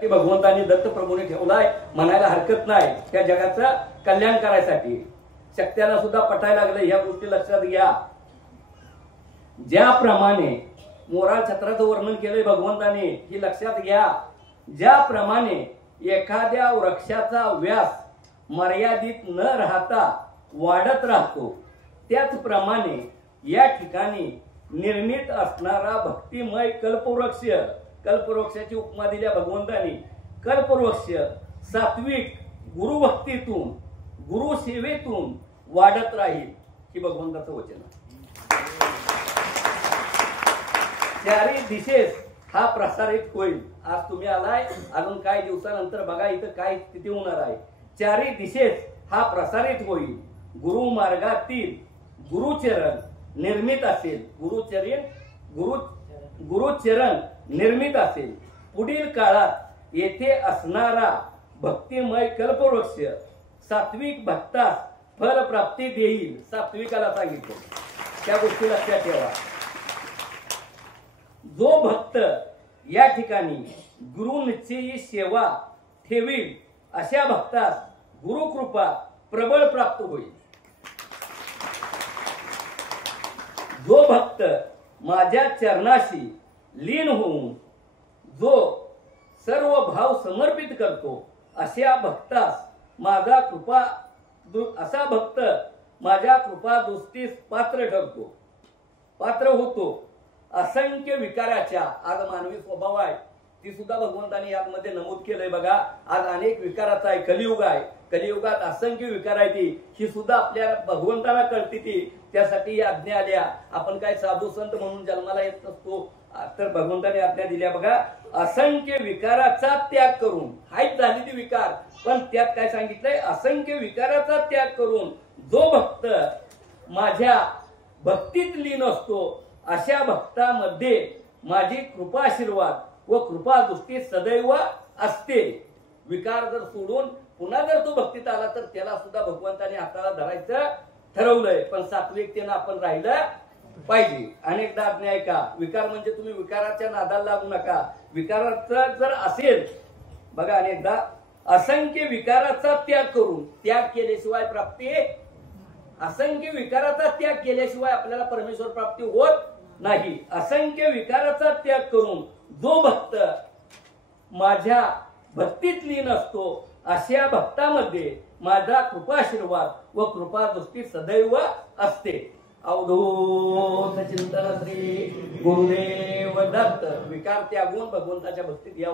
की भगवंतांनी दत्तप्रभूने ठेवलाय म्हणायला हरकत नाही, त्या जगाचं कल्याण करायसाठी. शक्त्याला सुद्धा पटायला लागलं. ह्या गोष्टी लक्षात घ्या. ज्याप्रमाणे मोराळ छत्राचं वर्णन केलंय भगवंताने, ही लक्षात घ्या. ज्याप्रमाणे एखाद्या वृक्षाचा व्यास मर्यादित न राहता वाढत राहतो, त्याचप्रमाणे या ठिकाणी निर्मित असणारा भक्तिमय कल्पवृक्ष, कल्पवृक्षाची उपमा दिल्या भगवंतानी. कल्पवृक्ष सात्विक गुरुभक्तीतून गुरुसेवेतून वाढत राहील, ही भगवंताचं वचन आहे. चारी दिशेस हा प्रसारित होईल. आज तुम्ही आलाय, अजून काही दिवसानंतर बघा इथं काय स्थिती होणार आहे. चारी दिशेस हा प्रसारित होईल. गुरु मार्गातील गुरुचरण निर्मित असेल, गुरुचरण निर्मित असेल. पुढील काळात येथे असणारा भक्तिमय कल्पवृक्ष सात्विक भक्तास फलप्राप्ती देईल. सात्विकाला सांगितलं, त्या गोष्टी लक्षात ठेवा. जो भक्त या ठिकाणी गुरुनिश्चयी सेवा ठेवील, अशा भक्तास गुरुकृपा प्रबळ प्राप्त होईल. जो भक्त माझ्या चरणाशी लीन होऊन जो सर्व भाव समर्पित करतो, अशा भक्तास माझा कृपा असा भक्त माझ्या कृपा दृष्टीस पात्र ठरतो, पात्र होतो. असंख्य विकाराच्या, आज मानवी स्वभाव आहे ती सुद्धा भगवंताने यामध्ये नमूद केलंय. बघा, आज अनेक विकाराचा आहे, कलियुग आहे. कलियुगात असंख्य विकार आहे ती, ही सुद्धा आपल्या भगवंताला कळते ती. त्यासाठी आज्ञा आल्या. आपण काय साधू संत म्हणून जन्माला येत नसतो, तर भगवंताने आज्ञा दिल्या. बघा, असंख्य विकाराचा त्याग करून, हाच झाली ती विकार, पण त्यात काय सांगितलंय, असंख्य विकाराचा त्याग करून जो भक्त माझ्या भक्तीत लीन असतो, अशा भक्तामध्ये माझी कृपाशीर्वाद व कृपा दृष्टी सदैव असते. विकार जर सोडून पुन्हा जर तो भक्तीत आला, तर त्याला सुद्धा भगवंताने हाताला धरायचं ठरवलंय. पण सात्विकतेनं आपण राहिलं पाहिजे. अनेकदा आज्ञा ऐका, विकार म्हणजे तुम्ही विकाराच्या नादाला लागू नका. विकाराचं जर असेल, बघा अनेकदा असंख्य विकाराचा त्याग करून, त्याग केल्याशिवाय प्राप्ती, असंख्य विकाराचा त्याग केल्याशिवाय आपल्याला परमेश्वर प्राप्ती होत नाही. असंख्य विकाराचा त्याग करून जो भक्त माझ्या भक्तीत लीन असतो, अशा भक्तामध्ये माझा कृपाशीर्वाद व कृपा दृष्टी सदैव असते. अवधूत चिंतन श्री गुरुदेव दत्त. विकार त्यागून भगवंताच्या भक्तीत या.